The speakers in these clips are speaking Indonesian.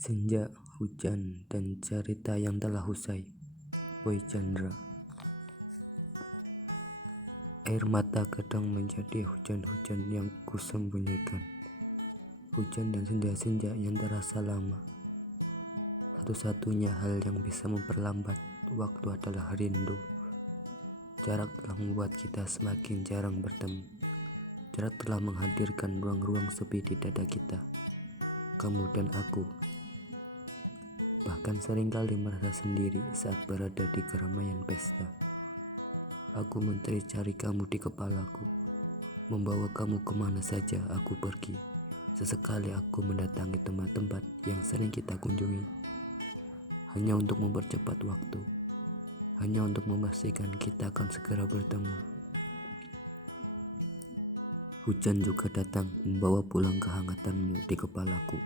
Senja, hujan, dan cerita yang telah usai. Boy Chandra. Air mata kadang menjadi hujan-hujan yang kusembunyikan. Hujan dan senja-senja yang terasa lama. Satu-satunya hal yang bisa memperlambat waktu adalah rindu. Jarak telah membuat kita semakin jarang bertemu. Jarak telah menghadirkan ruang-ruang sepi di dada kita. Kamu dan aku. Bahkan seringkali merasa sendiri saat berada di keramaian pesta. Aku mencari-cari kamu di kepalaku, membawa kamu kemana saja aku pergi. Sesekali aku mendatangi tempat-tempat yang sering kita kunjungi, hanya untuk mempercepat waktu, hanya untuk memastikan kita akan segera bertemu. Hujan juga datang membawa pulang kehangatanmu di kepalaku.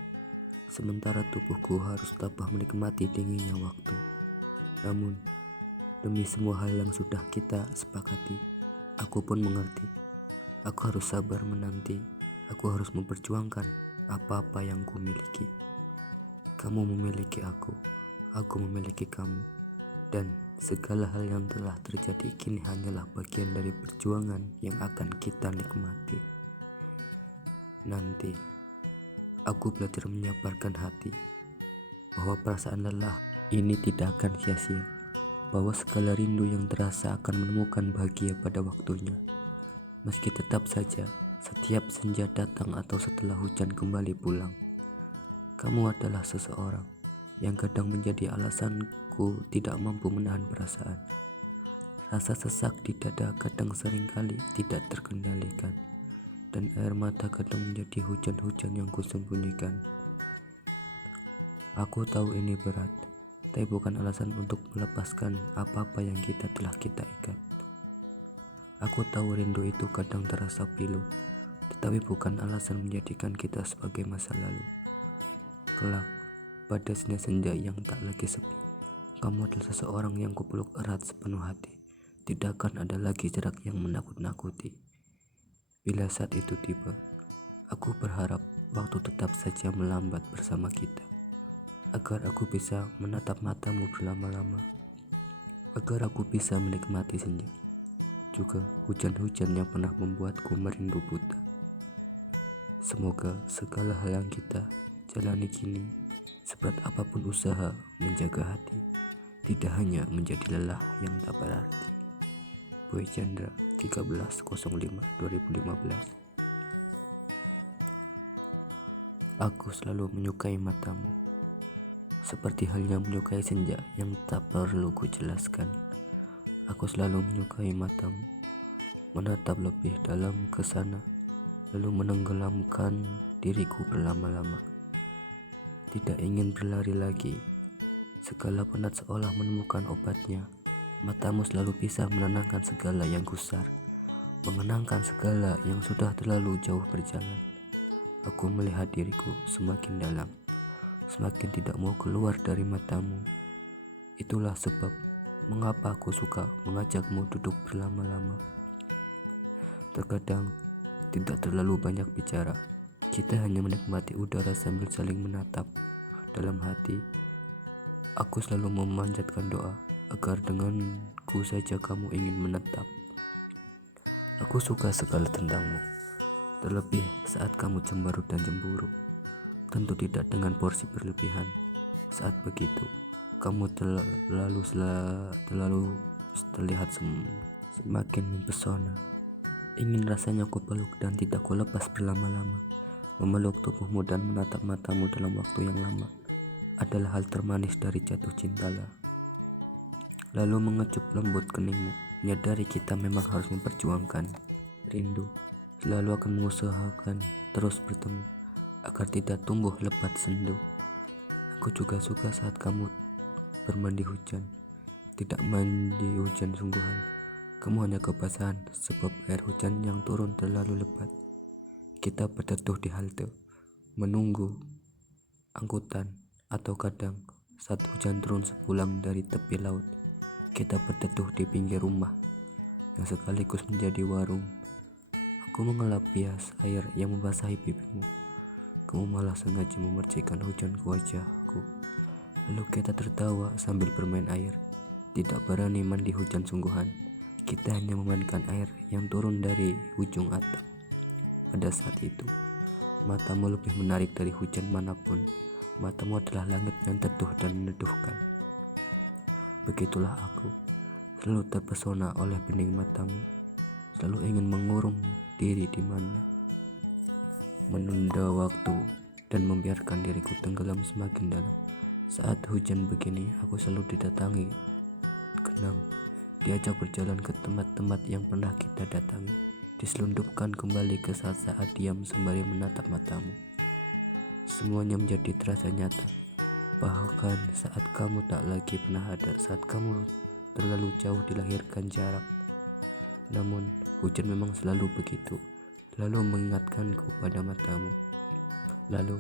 Sementara tubuhku harus tabah menikmati dinginnya waktu. Namun, demi semua hal yang sudah kita sepakati, aku pun mengerti. Aku harus sabar menanti. Aku harus memperjuangkan apa-apa yang ku miliki. Kamu memiliki aku memiliki kamu. Dan segala hal yang telah terjadi kini hanyalah bagian dari perjuangan yang akan kita nikmati. Nanti, aku belajar menyabarkan hati, bahwa perasaan lelah ini tidak akan sia-sia, bahwa segala rindu yang terasa akan menemukan bahagia pada waktunya. Meski tetap saja, setiap senja datang atau setelah hujan kembali pulang, kamu adalah seseorang yang kadang menjadi alasanku tidak mampu menahan perasaan. Rasa sesak di dada kadang seringkali tidak terkendalikan, dan air mata kadang menjadi hujan-hujan yang kusembunyikan. Aku tahu ini berat, tapi bukan alasan untuk melepaskan apa-apa yang kita ikat. Aku tahu rindu itu kadang terasa pilu, tetapi bukan alasan menjadikan kita sebagai masa lalu. Kelak, pada senja yang tak lagi sepi, kamu adalah seseorang yang kupeluk erat sepenuh hati. Tidak akan ada lagi jarak yang menakut-nakuti. Bila saat itu tiba, aku berharap waktu tetap saja melambat bersama kita, agar aku bisa menatap matamu berlama-lama, agar aku bisa menikmati senja, juga hujan-hujan yang pernah membuatku merindu buta. Semoga segala hal yang kita jalani kini, seberat apapun usaha menjaga hati, tidak hanya menjadi lelah yang tak berarti. Boy Chandra, 13.05.2015. Aku selalu menyukai matamu, seperti halnya menyukai senja yang tak perlu ku jelaskan. Aku selalu menyukai matamu, menatap lebih dalam ke sana, lalu menenggelamkan diriku berlama-lama. Tidak ingin berlari lagi, segala penat seolah menemukan obatnya. Matamu selalu bisa menenangkan segala yang gusar, mengenangkan segala yang sudah terlalu jauh berjalan. Aku melihat diriku semakin dalam, semakin tidak mau keluar dari matamu. Itulah sebab mengapa aku suka mengajakmu duduk berlama-lama. Terkadang tidak terlalu banyak bicara, kita hanya menikmati udara sambil saling menatap. Dalam hati, aku selalu memanjatkan doa agar denganku saja kamu ingin menetap. Aku suka sekali tentangmu, terlebih saat kamu cemberut dan cemburu. Tentu tidak dengan porsi berlebihan. Saat begitu, kamu terlalu terlihat semakin mempesona. Ingin rasanya ku peluk dan tidak ku lepas berlama-lama. Memeluk tubuhmu dan menatap matamu dalam waktu yang lama adalah hal termanis dari jatuh cintalah. Lalu mengecup lembut keningmu, menyadari kita memang harus memperjuangkan. Rindu selalu akan mengusahakan terus bertemu, agar tidak tumbuh lebat sendu. Aku juga suka saat kamu bermandi hujan, tidak mandi hujan sungguhan. Kamu hanya kebasahan sebab air hujan yang turun terlalu lebat. Kita berteduh di halte, menunggu angkutan, atau kadang saat hujan turun sepulang dari tepi laut, kita berteduh di pinggir rumah yang sekaligus menjadi warung. Aku mengelap bias air yang membasahi pipimu, kamu malah sengaja memercikan hujan ke wajahku. Lalu kita tertawa sambil bermain air. Tidak berani mandi hujan sungguhan. Kita hanya memainkan air yang turun dari ujung atap. Pada saat itu, matamu lebih menarik dari hujan manapun. Matamu adalah langit yang teduh dan meneduhkan. Begitulah aku, selalu terpesona oleh bening matamu, selalu ingin mengurung diri di mana, menunda waktu dan membiarkan diriku tenggelam semakin dalam. Saat hujan begini, aku selalu didatangi kenang, diajak berjalan ke tempat-tempat yang pernah kita datangi, diselundupkan kembali ke saat-saat diam sembari menatap matamu. Semuanya menjadi terasa nyata, bahkan saat kamu tak lagi pernah ada, saat kamu terlalu jauh dilahirkan jarak. Namun hujan memang selalu begitu, lalu mengingatkanku pada matamu. Lalu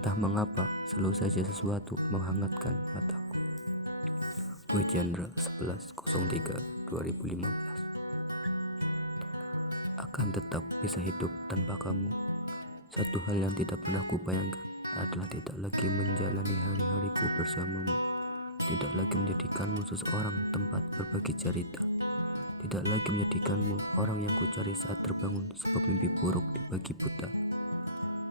entah mengapa selalu saja sesuatu menghangatkan mataku. Boy Chandra 11.03.2015. Akan tetap bisa hidup tanpa kamu. Satu hal yang tidak pernah kubayangkan adalah tidak lagi menjalani hari-hariku bersamamu, tidak lagi menjadikanmu seseorang tempat berbagi cerita, tidak lagi menjadikanmu orang yang kucari saat terbangun sebab mimpi buruk dibagi buta.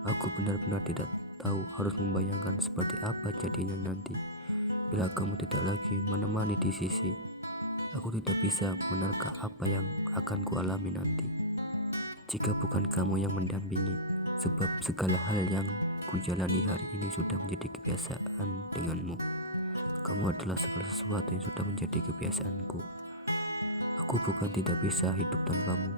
Aku benar-benar tidak tahu harus membayangkan seperti apa jadinya nanti bila kamu tidak lagi menemani di sisi. Aku tidak bisa menerka apa yang akan kualami nanti jika bukan kamu yang mendampingi, sebab segala hal yang kujalani hari ini sudah menjadi kebiasaan denganmu. Kamu adalah segala sesuatu yang sudah menjadi kebiasaanku. Aku bukan tidak bisa hidup tanpamu.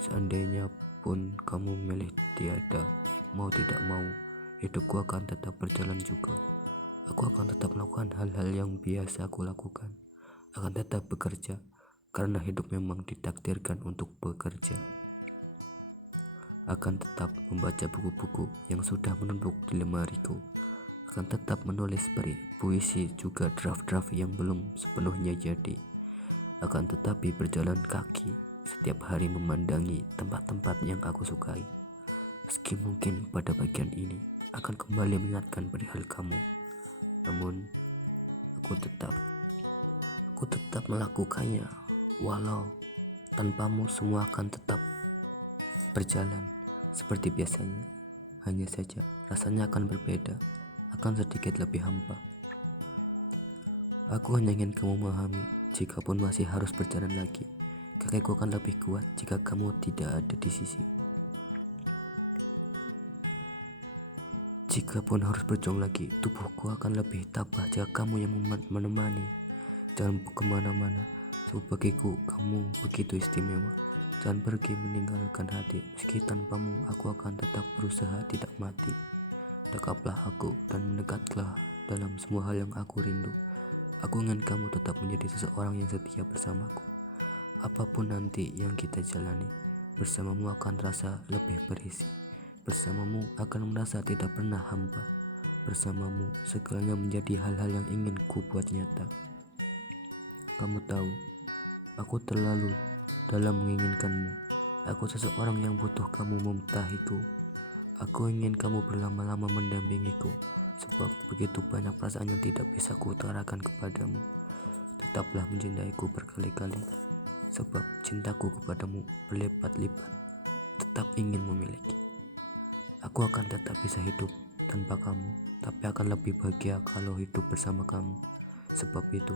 Seandainya pun kamu memilih tiada, mau tidak mau, hidupku akan tetap berjalan juga. Aku akan tetap melakukan hal-hal yang biasa aku lakukan. Akan tetap bekerja, karena hidup memang ditakdirkan untuk bekerja. Akan tetap membaca buku-buku yang sudah menumpuk di lemariku. Akan tetap menulis puisi juga draft-draft yang belum sepenuhnya jadi. Akan tetapi berjalan kaki setiap hari memandangi tempat-tempat yang aku sukai. Meski mungkin pada bagian ini akan kembali mengingatkan perihal kamu, namun aku tetap melakukannya. Walau tanpamu semua akan tetap berjalan seperti biasanya. Hanya saja rasanya akan berbeda, akan sedikit lebih hampa. Aku hanya ingin kamu memahami, jikapun masih harus berjalan lagi, kakiku akan lebih kuat jika kamu tidak ada di sisi. Jikapun harus berjuang lagi, tubuhku akan lebih tabah jika kamu yang menemani. Jangan kemana-mana, sebab bagiku kamu begitu istimewa. Jangan pergi meninggalkan hati, meski tanpamu aku akan tetap berusaha tidak mati. Dekaplah aku dan mendekatlah dalam semua hal yang aku rindu. Aku ingin kamu tetap menjadi seseorang yang setia bersamaku. Apapun nanti yang kita jalani, bersamamu akan terasa lebih berisi. Bersamamu akan merasa tidak pernah hampa. Bersamamu segalanya menjadi hal-hal yang ingin ku buat nyata. Kamu tahu, aku terlalu dalam menginginkanmu. Aku seseorang yang butuh kamu memutahiku. Aku ingin kamu berlama-lama mendampingiku, sebab begitu banyak perasaan yang tidak bisa kuutarakan kepadamu. Tetaplah mencintaiku berkali-kali, sebab cintaku kepadamu berlipat-lipat. Tetap ingin memiliki. Aku akan tetap bisa hidup tanpa kamu, tapi akan lebih bahagia kalau hidup bersama kamu. Sebab itu,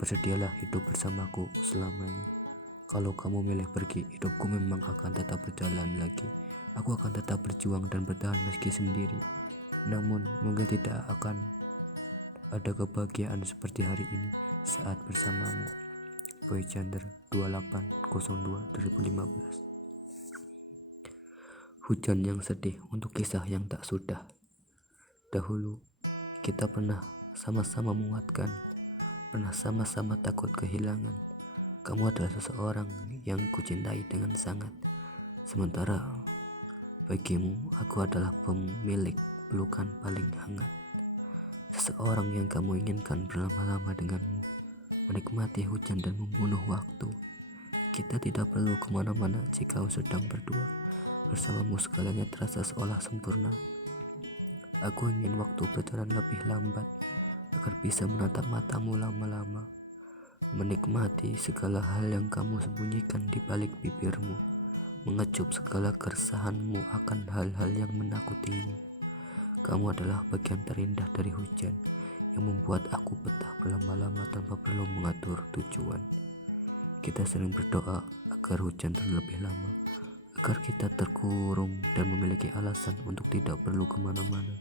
bersedialah hidup bersamaku selamanya. Kalau kamu milih pergi, hidupku memang akan tetap berjalan lagi. Aku akan tetap berjuang dan bertahan meski sendiri. Namun mungkin tidak akan ada kebahagiaan seperti hari ini saat bersamamu. Boy Chandra 28.02.2015. Hujan yang sedih untuk kisah yang tak sudah. Dahulu kita pernah sama-sama menguatkan, pernah sama-sama takut kehilangan. Kamu adalah seseorang yang kucintai dengan sangat. Sementara bagimu, aku adalah pemilik pelukan paling hangat. Seseorang yang kamu inginkan berlama-lama denganmu, menikmati hujan dan membunuh waktu. Kita tidak perlu kemana-mana jika sedang berdua. Bersamamu segalanya terasa seolah sempurna. Aku ingin waktu berjalan lebih lambat agar bisa menatap matamu lama-lama, menikmati segala hal yang kamu sembunyikan di balik bibirmu, mengecup segala keresahanmu akan hal-hal yang menakutimu. Kamu adalah bagian terindah dari hujan yang membuat aku betah berlama-lama tanpa perlu mengatur tujuan. Kita sering berdoa agar hujan terlebih lama, agar kita terkurung dan memiliki alasan untuk tidak perlu kemana-mana.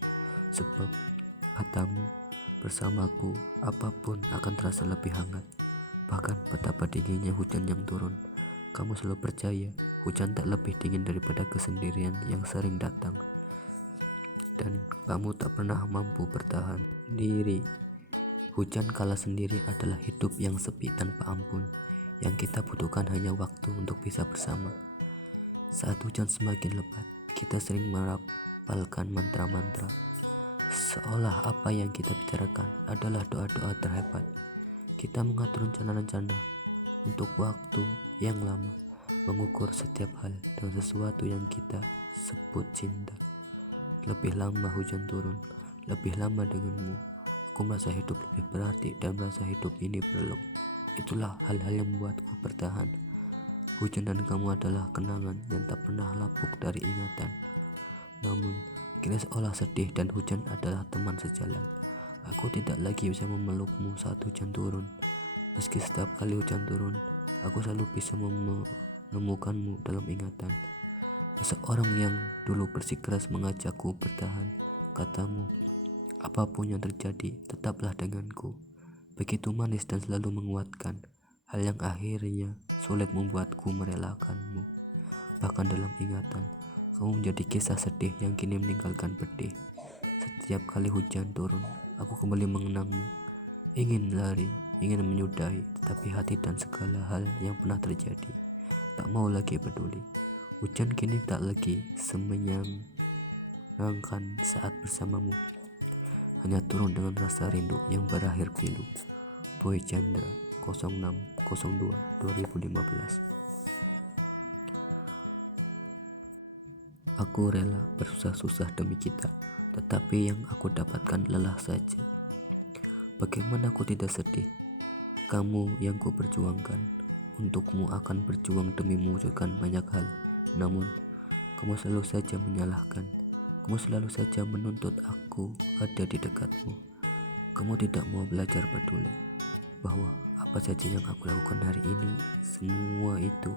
Sebab katamu, bersamaku apapun akan terasa lebih hangat. Bahkan betapa dinginnya hujan yang turun, kamu selalu percaya hujan tak lebih dingin daripada kesendirian yang sering datang. Dan kamu tak pernah mampu bertahan sendiri. Hujan kala sendiri adalah hidup yang sepi tanpa ampun. Yang kita butuhkan hanya waktu untuk bisa bersama. Saat hujan semakin lebat, kita sering merapalkan mantra-mantra, seolah apa yang kita bicarakan adalah doa-doa terhebat. Kita mengatur rencana-rencana untuk waktu yang lama, mengukur setiap hal dengan sesuatu yang kita sebut cinta. Lebih lama hujan turun, lebih lama denganmu, aku merasa hidup lebih berarti dan merasa hidup ini berlalu. Itulah hal-hal yang membuatku bertahan. Hujan dan kamu adalah kenangan yang tak pernah lapuk dari ingatan. Namun, kini seolah sedih dan hujan adalah teman sejalan. Aku tidak lagi bisa memelukmu saat hujan turun. Meski setiap kali hujan turun, aku selalu bisa menemukanmu dalam ingatan. Seseorang yang dulu bersikeras mengajakku bertahan. Katamu, apapun yang terjadi, tetaplah denganku. Begitu manis dan selalu menguatkan. Hal yang akhirnya sulit membuatku merelakanmu. Bahkan dalam ingatan, kamu menjadi kisah sedih yang kini meninggalkan pedih. Setiap kali hujan turun, aku kembali mengenangmu. Ingin lari, ingin menyudahi, tetapi hati dan segala hal yang pernah terjadi tak mau lagi peduli. Hujan kini tak lagi semenyenangkan saat bersamamu. Hanya turun dengan rasa rindu yang berakhir pilu. Boy Chandra 0602-2015. Aku rela bersusah-susah demi kita, tetapi yang aku dapatkan lelah saja. Bagaimana aku tidak sedih? Kamu yang ku perjuangkan, untukmu akan berjuang demi mewujudkan banyak hal. Namun, kamu selalu saja menyalahkan. Kamu selalu saja menuntut aku ada di dekatmu. Kamu tidak mau belajar peduli bahwa apa saja yang aku lakukan hari ini, semua itu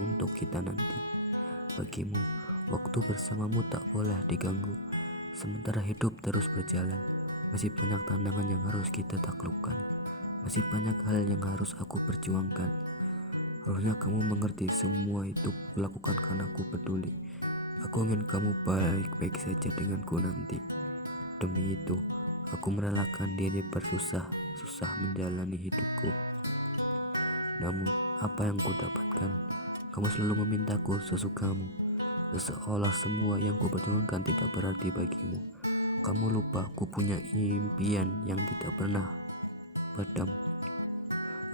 untuk kita nanti. Bagimu, waktu bersamamu tak boleh diganggu. Sementara hidup terus berjalan, masih banyak tantangan yang harus kita taklukkan. Masih banyak hal yang harus aku perjuangkan. Harusnya kamu mengerti semua itu kulakukan karena aku peduli. Aku ingin kamu baik-baik saja denganku nanti. Demi itu, aku merelakan diri bersusah-susah menjalani hidupku. Namun, apa yang ku dapatkan? Kamu selalu memintaku sesukamu, seolah semua yang ku perjuangkan tidak berarti bagimu. Kamu lupa ku punya impian yang tidak pernah padam.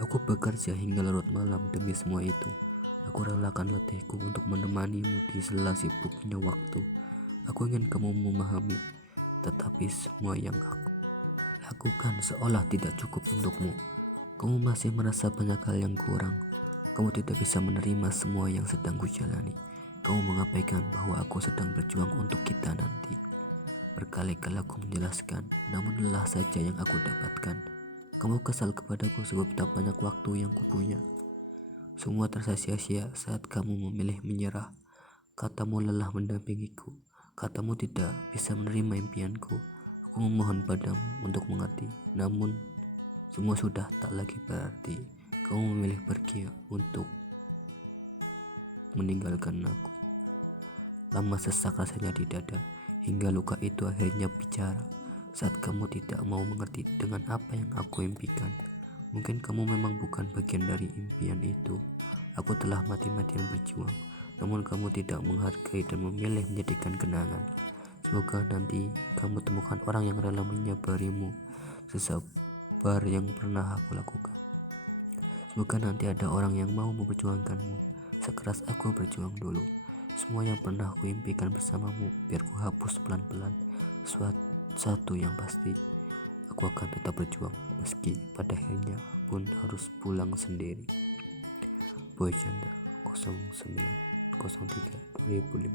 Aku bekerja hingga larut malam demi semua itu. Aku relakan letihku untuk menemanimu di sela sibuknya waktu. Aku ingin kamu memahami, tetapi semua yang aku lakukan seolah tidak cukup untukmu. Kamu masih merasa banyak hal yang kurang. Kamu tidak bisa menerima semua yang sedang kujalani. Kamu mengabaikan bahwa aku sedang berjuang untuk kita nanti. Berkali-kali aku menjelaskan, namun lelah saja yang aku dapatkan. Kamu kesal kepadaku sebab tak banyak waktu yang kupunya. Semua terasa sia-sia saat kamu memilih menyerah. Katamu lelah mendampingiku. Katamu tidak bisa menerima impianku. Aku memohon padamu untuk mengerti. Namun, semua sudah tak lagi berarti. Kamu memilih pergi untuk meninggalkan aku. Lama sesak rasanya di dada, hingga luka itu akhirnya bicara. Saat kamu tidak mau mengerti dengan apa yang aku impikan. Mungkin kamu memang bukan bagian dari impian itu. Aku telah mati-matian berjuang, namun kamu tidak menghargai dan memilih menjadikan kenangan. Semoga nanti kamu temukan orang yang rela menyabarimu sesabar yang pernah aku lakukan. Semoga nanti ada orang yang mau memperjuangkanmu sekeras aku berjuang dulu. Semua yang pernah aku impikan bersamamu biar ku hapus pelan-pelan. Satu yang pasti, aku akan tetap berjuang meski pada akhirnya pun harus pulang sendiri. Boy Chandra 0903 2005